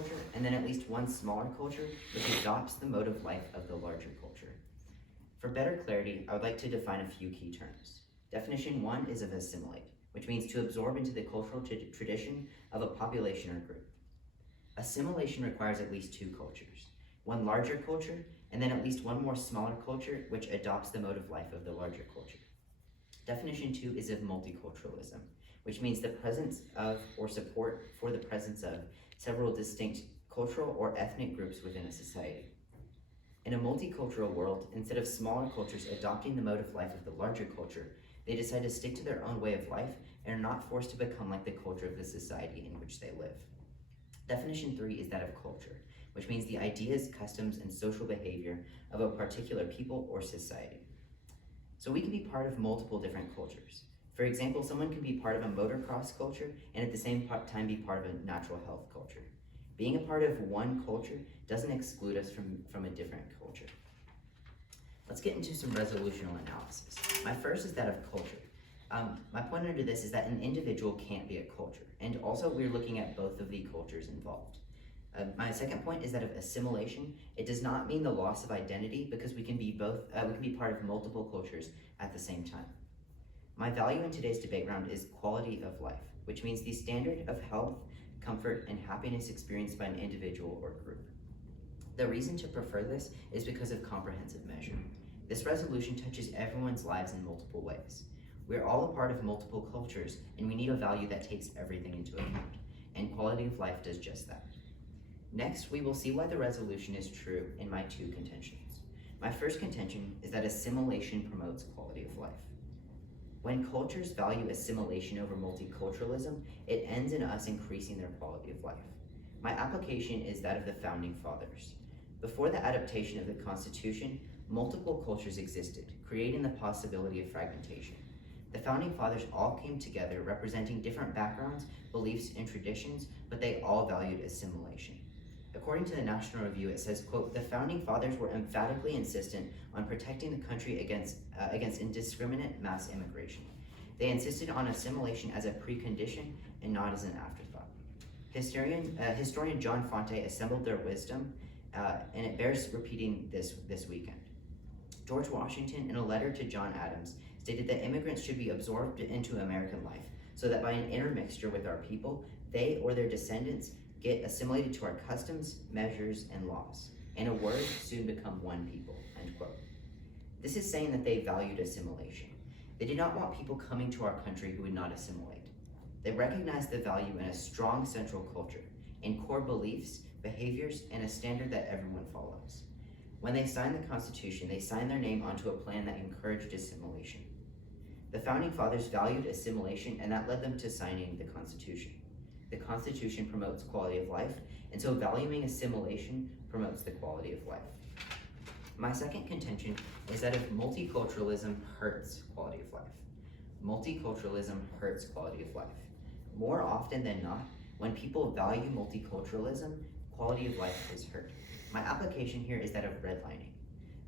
culture, and then at least one smaller culture which adopts the mode of life of the larger culture. For better clarity, I would like to define a few key terms. Definition 1 is of assimilate, which means to absorb into the cultural tradition of a population or group. Assimilation requires at least two cultures, one larger culture, and then at least one more smaller culture which adopts the mode of life of the larger culture. Definition 2 is of multiculturalism, which means the presence of or support for the presence of several distinct cultural or ethnic groups within a society. In a multicultural world, instead of smaller cultures adopting the mode of life of the larger culture, they decide to stick to their own way of life and are not forced to become like the culture of the society in which they live. Definition 3 is that of culture, which means the ideas, customs, and social behavior of a particular people or society. So we can be part of multiple different cultures. For example, someone can be part of a motocross culture and at the same time be part of a natural health culture. Being a part of one culture doesn't exclude us from a different culture. Let's get into some resolutional analysis. My first is that of culture. My point under this is that an individual can't be a culture, and also we're looking at both of the cultures involved. My second point is that of assimilation. It does not mean the loss of identity because we can be part of multiple cultures at the same time. My value in today's debate round is quality of life, which means the standard of health, comfort, and happiness experienced by an individual or group. The reason to prefer this is because of comprehensive measure. This resolution touches everyone's lives in multiple ways. We're all a part of multiple cultures, and we need a value that takes everything into account, and quality of life does just that. Next, we will see why the resolution is true in my two contentions. My first contention is that assimilation promotes quality of life. When cultures value assimilation over multiculturalism, it ends in us increasing their quality of life. My application is that of the Founding Fathers. Before the adaptation of the Constitution, multiple cultures existed, creating the possibility of fragmentation. The Founding Fathers all came together representing different backgrounds, beliefs, and traditions, but they all valued assimilation. According to the National Review, it says, quote, "The Founding Fathers were emphatically insistent on protecting the country against indiscriminate mass immigration. They insisted on assimilation as a precondition and not as an afterthought." Historian John Fonte assembled their wisdom, and it bears repeating this weekend. George Washington, in a letter to John Adams, stated that immigrants should be absorbed into American life so that by an intermixture with our people, they or their descendants get assimilated to our customs, measures, and laws. In a word, soon become one people, end quote. This is saying that they valued assimilation. They did not want people coming to our country who would not assimilate. They recognized the value in a strong central culture, in core beliefs, behaviors, and a standard that everyone follows. When they signed the Constitution, they signed their name onto a plan that encouraged assimilation. The Founding Fathers valued assimilation, and that led them to signing the Constitution. The Constitution promotes quality of life, and so valuing assimilation promotes the quality of life. My second contention is that if multiculturalism hurts quality of life. Multiculturalism hurts quality of life. More often than not, when people value multiculturalism, quality of life is hurt. My application here is that of redlining.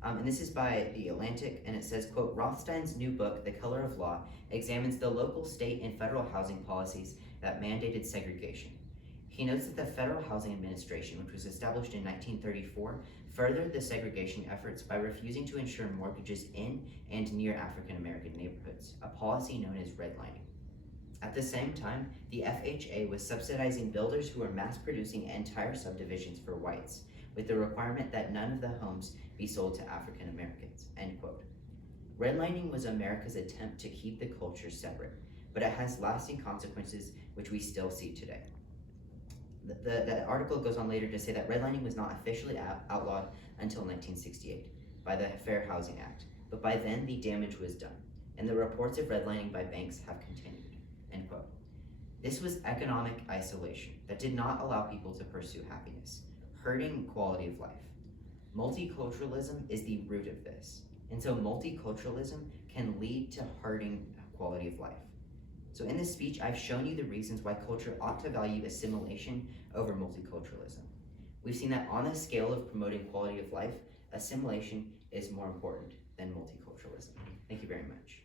And this is by The Atlantic, and it says, quote, "Rothstein's new book, The Color of Law, examines the local, state, and federal housing policies that mandated segregation. He notes that the Federal Housing Administration, which was established in 1934, furthered the segregation efforts by refusing to insure mortgages in and near African American neighborhoods, a policy known as redlining. At the same time, the FHA was subsidizing builders who were mass producing entire subdivisions for whites, with the requirement that none of the homes be sold to African Americans," end quote. Redlining was America's attempt to keep the cultures separate, but it has lasting consequences which we still see today. The article goes on later to say that redlining was not officially outlawed until 1968 by the Fair Housing Act, but by then the damage was done, and the reports of redlining by banks have continued, end quote. This was economic isolation that did not allow people to pursue happiness, hurting quality of life. Multiculturalism is the root of this, and so multiculturalism can lead to hurting quality of life. So in this speech, I've shown you the reasons why culture ought to value assimilation over multiculturalism. We've seen that on the scale of promoting quality of life, assimilation is more important than multiculturalism. Thank you very much.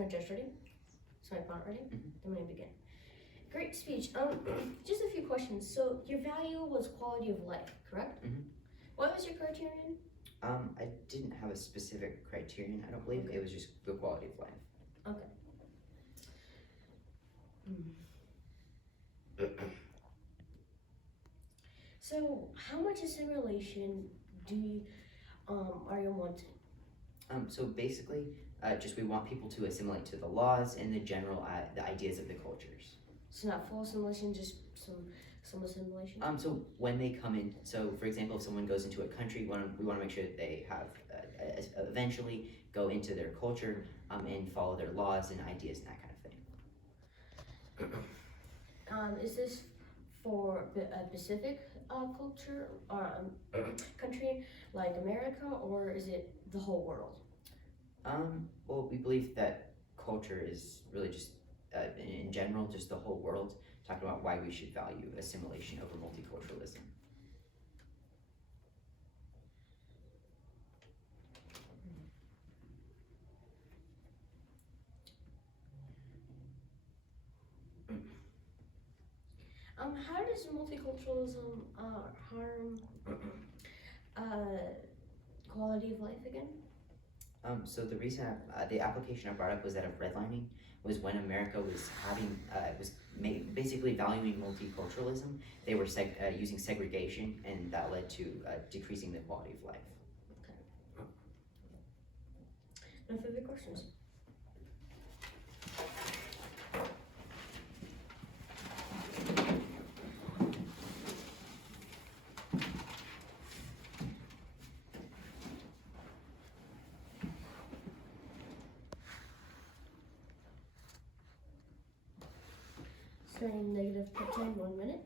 my judge ready? Is my opponent ready? Mhm. Then we begin. Great speech. Just a few questions. So your value was quality of life, correct? Mhm. What was your criterion? I didn't have a specific criterion, I don't believe. Okay. It was just the quality of life. Okay. So how much assimilation do you are you wanting? So basically, just we want people to assimilate to the laws and the general the ideas of the cultures. So not full assimilation, just some assimilation. So when they come in, so for example, if someone goes into a country, we want to make sure that they have eventually go into their culture and follow their laws and ideas and that kind of thing. Is this for a specific culture or country like America, or is it the whole world? Well, we believe that culture is really just, in general, just the whole world. Talking about why we should value assimilation over multiculturalism. How does multiculturalism harm quality of life again? So the reason the application I brought up was that of redlining was when America was having basically valuing multiculturalism. They were using segregation, and that led to decreasing the quality of life. No further questions. Starting negative time, 1 minute.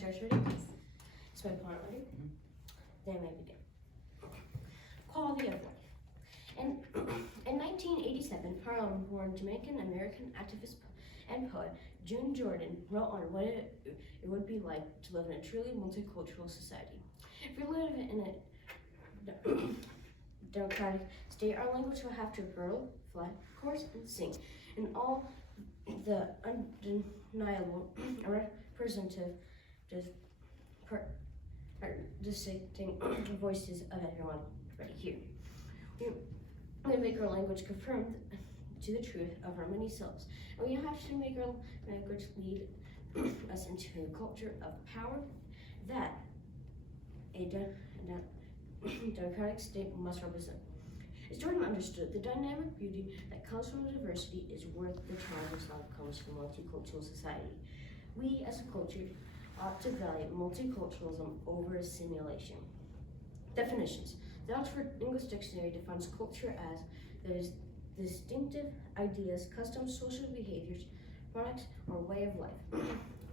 Judge ready? Is my opponent ready? Then I begin. Quality of life. In 1987, Harlem-born Jamaican-American activist and poet June Jordan wrote on what it would be like to live in a truly multicultural society. If we live in a democratic state, our language will have to grow, fly, chorus, and sing, and all the undeniable representative distinct voices of everyone already here. We make our language conform to the truth of our many selves, and we have to make our language lead us into a culture of power that a democratic state must represent. As Jordan understood, the dynamic beauty that comes from diversity is worth the challenges that comes from multicultural society. We, as a culture, ought to value multiculturalism over assimilation. Definitions. The Oxford English Dictionary defines culture as the distinctive ideas, customs, social behaviors, products, or way of life.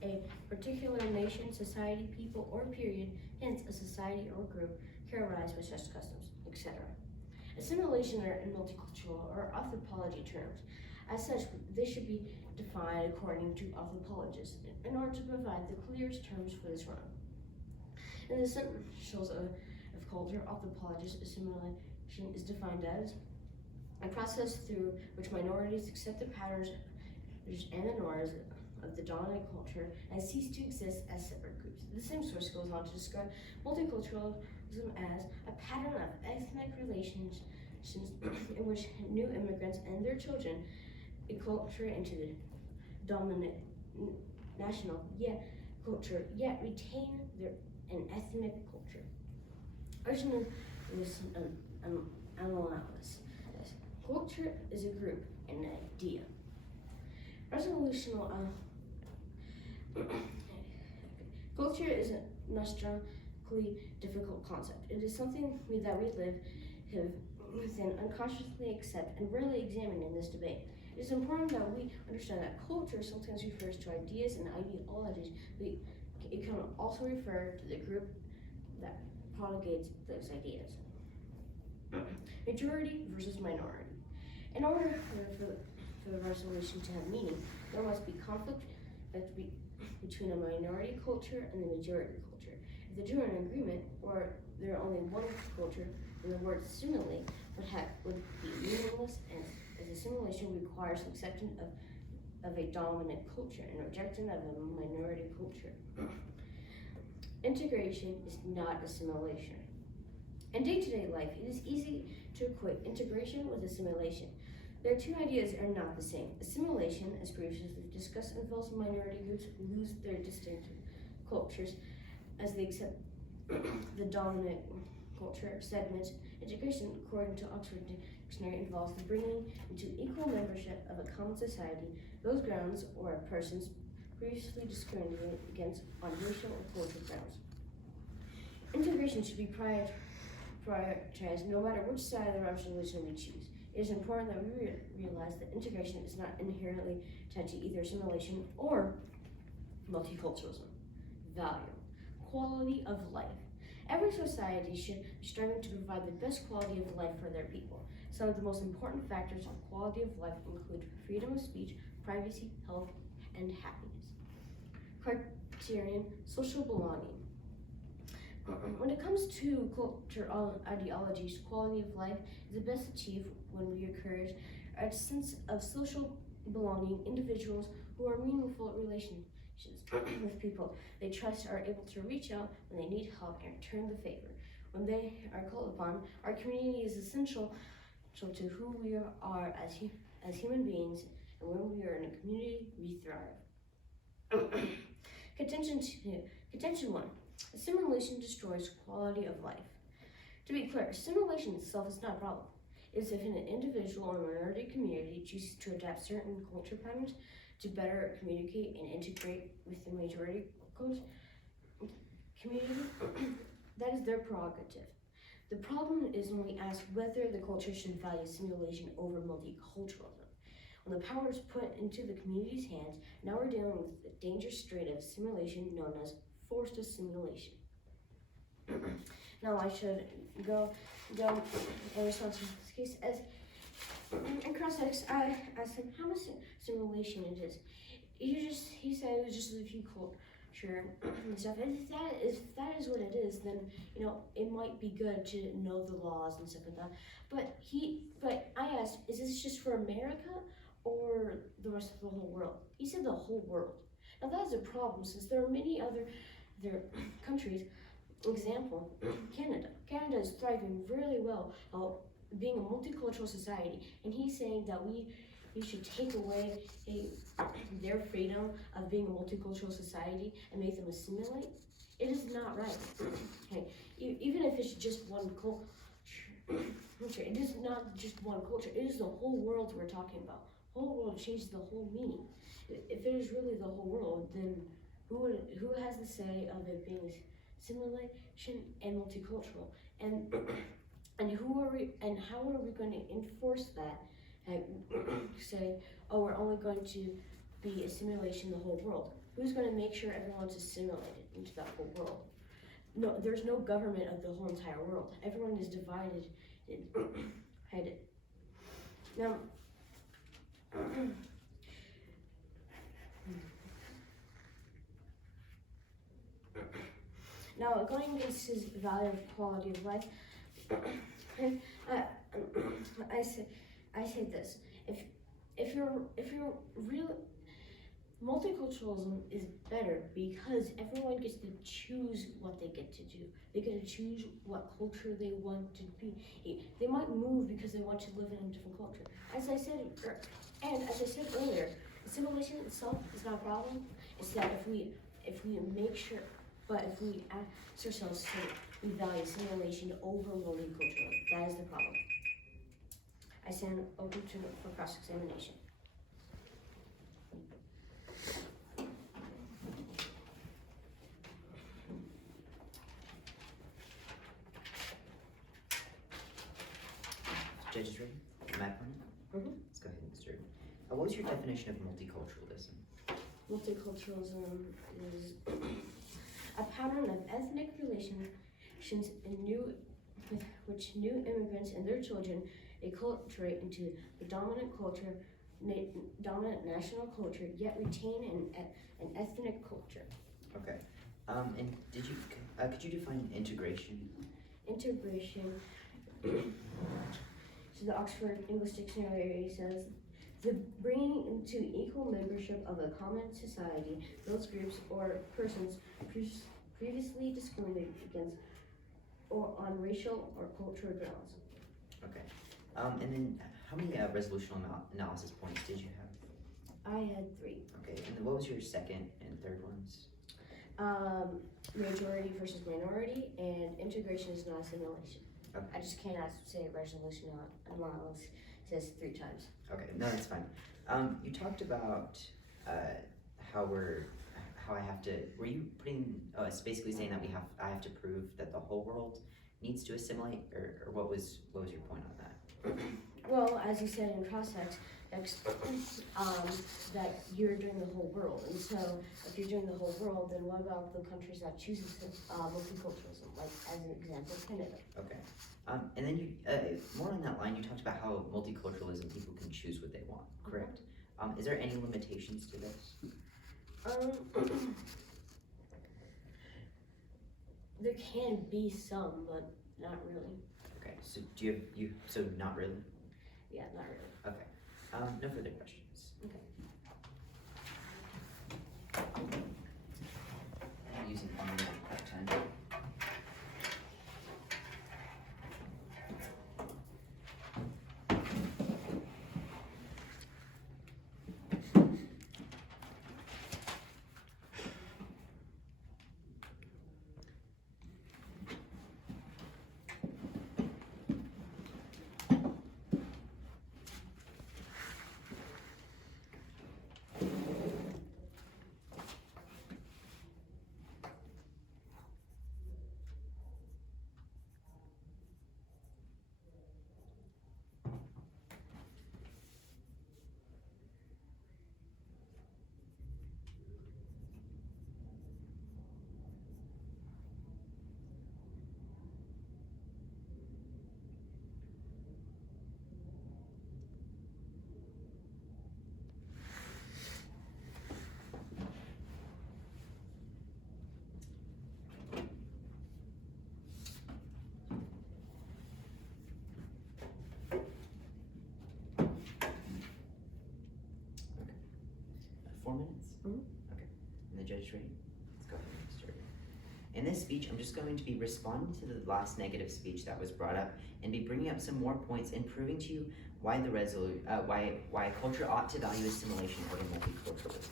A particular nation, society, people, or period, hence a society or group characterized by such customs, etc. Assimilation and multicultural are anthropology terms. As such, they should be defined according to anthropologists in order to provide the clearest terms for this rhyme. In the essentials of culture, anthropologists, assimilation is defined as a process through which minorities accept the patterns and the norms of the dominant culture and cease to exist as separate groups. The same source goes on to describe multiculturalism as a pattern of ethnic relations in which new immigrants and their children enculturate into the dominant national culture, yet retain an ethnic culture. Original is an analysis. Culture is a group, an idea. Resolutional culture is a nostalgically difficult concept. It is something that we live within, unconsciously accept, and rarely examine in this debate. It is important that we understand that culture sometimes refers to ideas and ideologies, but it can also refer to the group that propagates those ideas. Majority versus minority. In order for the resolution to have meaning, there must be conflict between a minority culture and the majority culture. If the two are in agreement, or there are only one culture, then the word assimilate would be meaningless, and as assimilation requires acceptance of a dominant culture and rejection of a minority culture. Integration is not assimilation. In day-to-day life, it is easy to equate integration with assimilation. Their two ideas are not the same. Assimilation, as previously discussed, involves minority groups lose their distinctive cultures as they accept the dominant culture segments. Integration, according to Oxford Dictionary, involves the bringing into equal membership of a common society those grounds or persons previously discriminated against on racial or cultural grounds. Integration should be prioritized no matter which side of the resolution we choose. It is important that we realize that integration is not inherently tied to either assimilation or multiculturalism. Value. Quality of life. Every society should be striving to provide the best quality of life for their people. Some of the most important factors of quality of life include freedom of speech, privacy, health, and happiness. Criterion. Social belonging. When it comes to cultural ideologies, quality of life is best achieved when we encourage a sense of social belonging. Individuals who are meaningful relationships with people they trust are able to reach out when they need help and return the favor. When they are called upon, our community is essential to who we are as human beings, and when we are in a community, we thrive. Contention 1. Assimilation destroys quality of life. To be clear, assimilation itself is not a problem. It is if an individual or minority community chooses to adapt certain culture patterns to better communicate and integrate with the majority community, that is their prerogative. The problem is when we ask whether the culture should value assimilation over multiculturalism. When the power is put into the community's hands, now we're dealing with the dangerous trait of assimilation known as forced assimilation. Now I should go in response to this case as in cross-sex, I asked him how much assimilation it is. He said it was just a few culture and stuff. And if that is what it is, then it might be good to know the laws and stuff like that. But I asked, is this just for America or the rest of the whole world? He said the whole world. Now that is a problem since there are many other countries. Example, Canada. Canada is thriving really well, being a multicultural society, and he's saying that we should take away their freedom of being a multicultural society and make them assimilate. It is not right. Okay, even if it's just one culture, it is not just one culture. It is the whole world we're talking about. The whole world changes the whole meaning. If it is really the whole world, then who has the say of it being assimilation and multicultural? And how are we going to enforce that? And say, oh, we're only going to be assimilation the whole world. Who's going to make sure everyone's assimilated into that whole world? No, there's no government of the whole entire world. Everyone is divided and headed. Now, Now, going against his value of quality of life, I say this: if you're real, multiculturalism is better because everyone gets to choose what they get to do. They get to choose what culture they want to be. They might move because they want to live in a different culture. As I said earlier, assimilation itself is not a problem. It's that if we make sure, but if we ask ourselves to we value assimilation over multiculturalism, that is the problem. I stand open for cross-examination. Judges ready? My opponent? Mhm. Let's go ahead and start. What was your definition of multiculturalism? Multiculturalism is a pattern of ethnic relations with which new immigrants and their children acculturate into the dominant national culture, yet retain an ethnic culture. Okay. And could you define integration? Integration. So the Oxford English Dictionary says the bringing into equal membership of a common society those groups or persons previously discriminated against or on racial or cultural grounds. Okay. And then how many resolutional analysis points did you have? I had 3. Okay. And then what was your second and third ones? Majority versus minority, and integration is not assimilation. Okay. I just cannot say resolution analysis says 3 times. Okay. No, that's fine. You talked about how I have to. Were you putting? It's basically saying that I have to prove that the whole world needs to assimilate, or what was your point on that? Well, as you said in cross-sex, that you're doing the whole world, and so if you're doing the whole world, then what about the countries that chooses multiculturalism, like as an example, Canada? Okay. And then you more on that line. You talked about how multiculturalism people can choose what they want. Correct. Is there any limitations to this? There can be some, but not really. Okay. So So not really. Yeah, not really. Okay. No further questions. Okay. Using 1 minute out of 10. Okay. 4 minutes? Mhm. Okay. And the judge ready? Let's go ahead and start. In this speech, I'm just going to be responding to the last negative speech that was brought up and be bringing up some more points and proving to you why why culture ought to value assimilation over multiculturalism.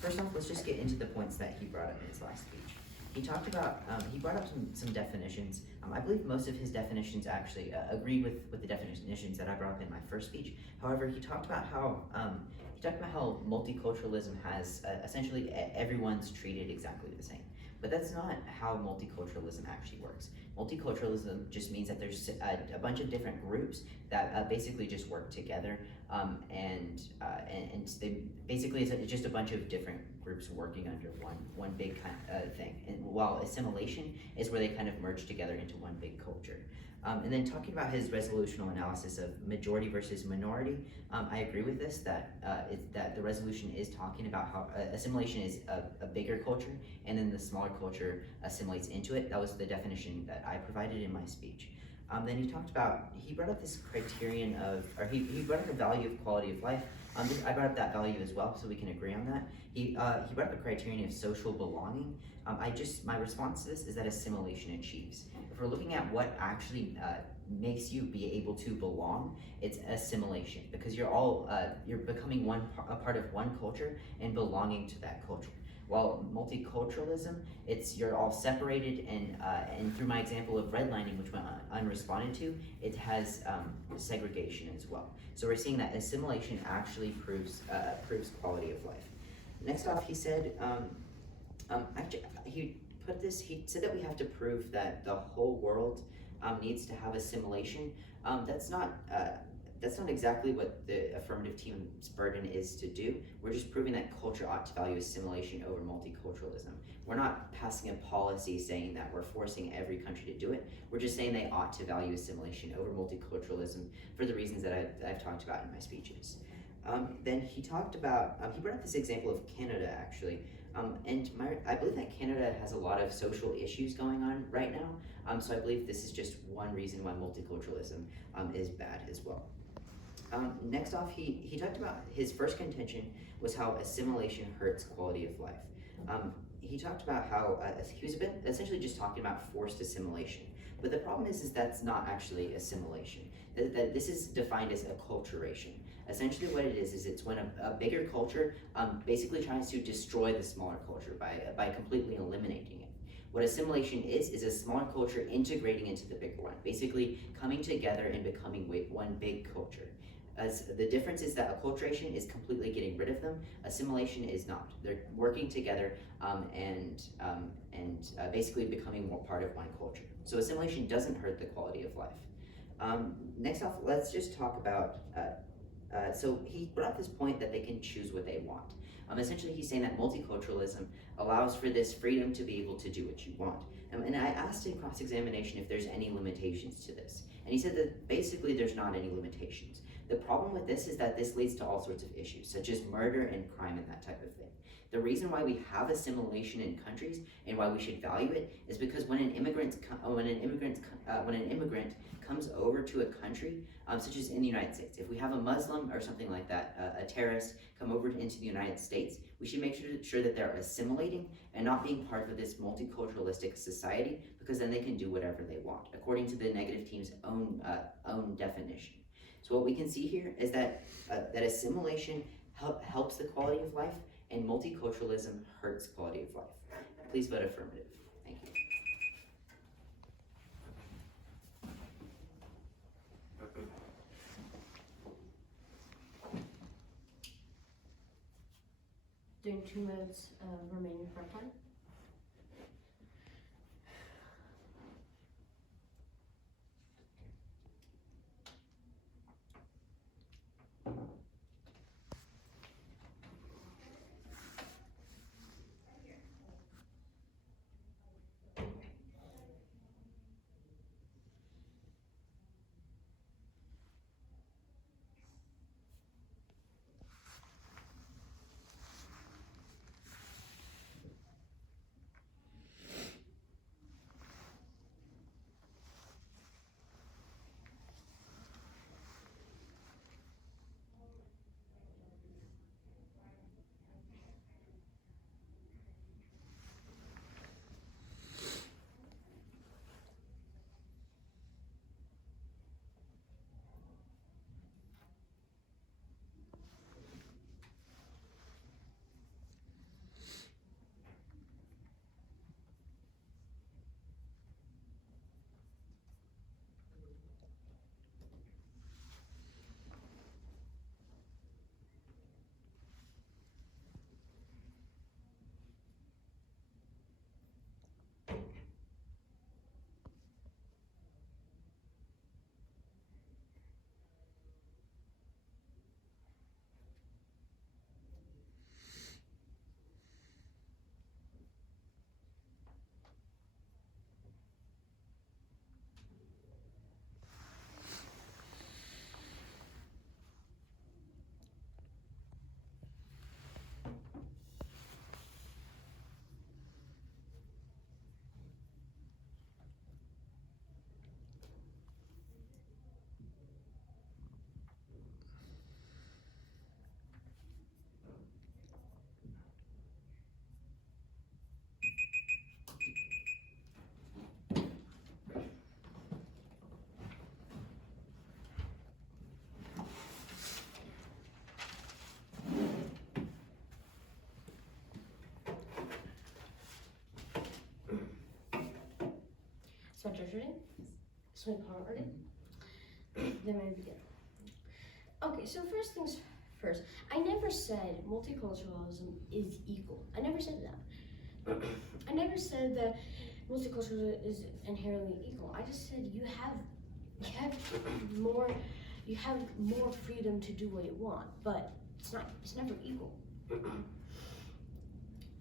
First off, let's just get into the points that he brought up in his last speech. He talked about, he brought up some definitions. I believe most of his definitions actually agreed with the definitions that I brought up in my first speech. However, he talked about how multiculturalism has essentially everyone's treated exactly the same. But that's not how multiculturalism actually works. Multiculturalism just means that there's a bunch of different groups that basically just work together, and they basically it's just a bunch of different groups working under one big kind of thing, and while assimilation is where they kind of merge together into one big culture. And then talking about his resolutional analysis of majority versus minority, I agree with this, that that the resolution is talking about how assimilation is a bigger culture, and then the smaller culture assimilates into it. That was the definition that I provided in my speech. Then he brought up this criterion of, or he brought up the value of quality of life. I brought up that value as well, so we can agree on that. He brought up a criterion of social belonging. My response to this is that assimilation achieves. If we're looking at what actually makes you be able to belong, it's assimilation, because you're becoming a part of one culture and belonging to that culture. While multiculturalism, you're all separated, and through my example of redlining, which went unresponded to, it has segregation as well. So we're seeing that assimilation actually proves quality of life. Next off, he said, he said that we have to prove that the whole world needs to have assimilation. That's not exactly what the affirmative team's burden is to do. We're just proving that culture ought to value assimilation over multiculturalism. We're not passing a policy saying that we're forcing every country to do it. We're just saying they ought to value assimilation over multiculturalism for the reasons that I've talked about in my speeches. Then he brought up this example of Canada, actually. I believe that Canada has a lot of social issues going on right now. So I believe this is just one reason why multiculturalism is bad as well. Next off, he talked about his first contention was how assimilation hurts quality of life. He talked about how he was essentially just talking about forced assimilation. But the problem is that's not actually assimilation. That this is defined as acculturation. Essentially what it is it's when a bigger culture basically tries to destroy the smaller culture by completely eliminating it. What assimilation is a smaller culture integrating into the bigger one, basically coming together and becoming one big culture. As the difference is that acculturation is completely getting rid of them, assimilation is not. They're working together and basically becoming more part of one culture. So assimilation doesn't hurt the quality of life. Next off, let's just talk about, so he brought up this point that they can choose what they want. Essentially, he's saying that multiculturalism allows for this freedom to be able to do what you want. And I asked in cross-examination if there's any limitations to this. And he said that basically there's not any limitations. The problem with this is that this leads to all sorts of issues, such as murder and crime and that type of thing. The reason why we have assimilation in countries and why we should value it is because when an immigrant comes over to a country, such as in the United States, if we have a Muslim or something like that, a terrorist come over into the United States, we should make sure that they're assimilating and not being part of this multiculturalistic society, because then they can do whatever they want, according to the negative team's own definition. So what we can see here is that assimilation helps the quality of life, and multiculturalism hurts quality of life. Please vote affirmative. Thank you. During 2 minutes remaining prep time. yesterday? Swing hard. Then maybe begin. Okay, so first things first. I never said multiculturalism is equal. I never said that. I never said that multiculturalism is inherently equal. I just said you have more freedom to do what you want, but it's never equal.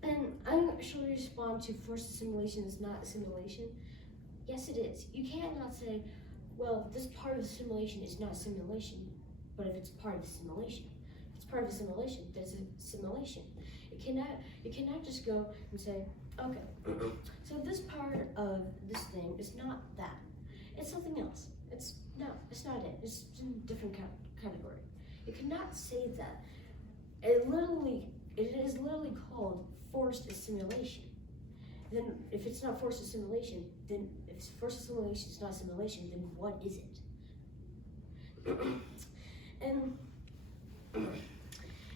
And I'm sure respond to forced assimilation is not assimilation. Yes, it is. You cannot say, well, this part of assimilation is not assimilation, but if it's part of assimilation, if it's part of assimilation, that's assimilation. You cannot just go and say, okay, so this part of this thing is not that. It's something else. It's not it. It's in a different category. You cannot say that. It is literally called forced assimilation. Then if it's not forced assimilation, then if it's forced assimilation is not assimilation, then what is it?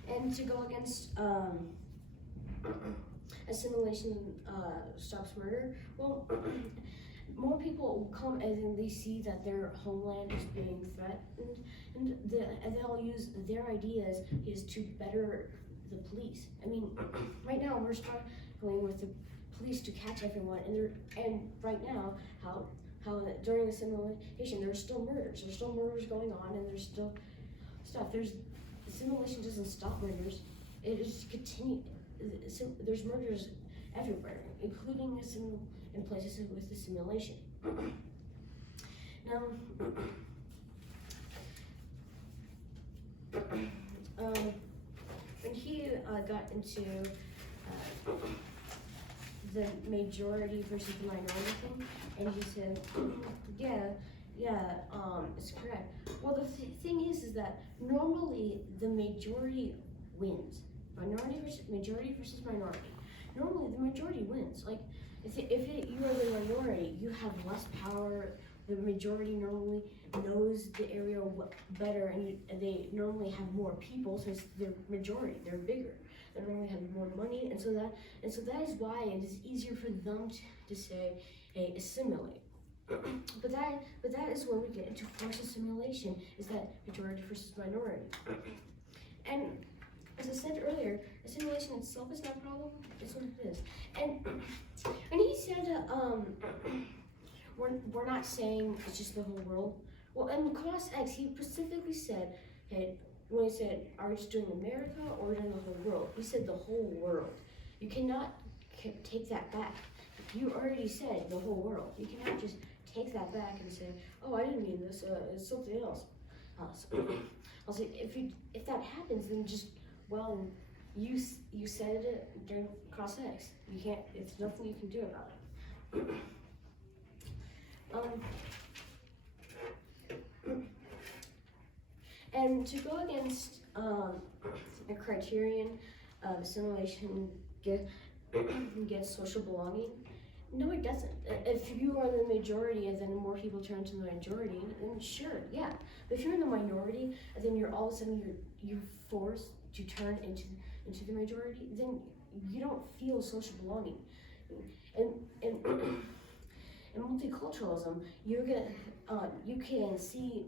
And to go against assimilation stops murder, well, more people will come and they see that their homeland is being threatened, and they'll use their ideas to better the police. I mean, right now we're struggling with the police to catch everyone, and right now how during assimilation there's still murders. There's still murders going on, and there's still stuff. Assimilation doesn't stop murders. It just continue. There's murders everywhere, including in places with assimilation. Now, when he got into the majority versus the minority thing, and he said, it's correct. Well, the thing is that normally the majority wins. Majority versus minority. Normally the majority wins. Like, if you are the minority, you have less power. The majority normally knows the area better, and they normally have more people since they're majority. They're bigger. They normally have more money, and so that is why it is easier for them to say, hey, assimilate. But that is where we get into forced assimilation, is that majority versus minority. And as I said earlier, assimilation itself is not a problem. It's what it is. And when he said, we're not saying it's just the whole world. Well, in Class X, he specifically said, hey, when he said, are we just doing America or doing the whole world? He said the whole world. You cannot take that back. You already said the whole world. You cannot just take that back and say, oh, I didn't mean this. It's something else. I'll say, if that happens, then just, well, you said it during Class X. You can't. It's nothing you can do about it. And to go against a criterion of assimilation gets social belonging, no, it doesn't. If you are the majority and then more people turn to the majority, then sure, yeah. But if you're in the minority and then you're all of a sudden you're forced to turn into the majority, then you don't feel social belonging. And multiculturalism, you can see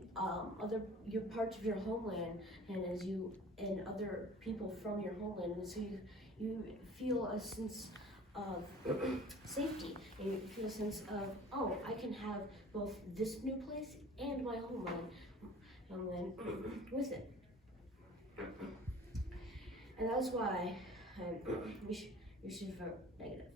your parts of your homeland and other people from your homeland, and so you feel a sense of safety, and you feel a sense of, oh, I can have both this new place and my homeland with it. And that's why you should vote negative.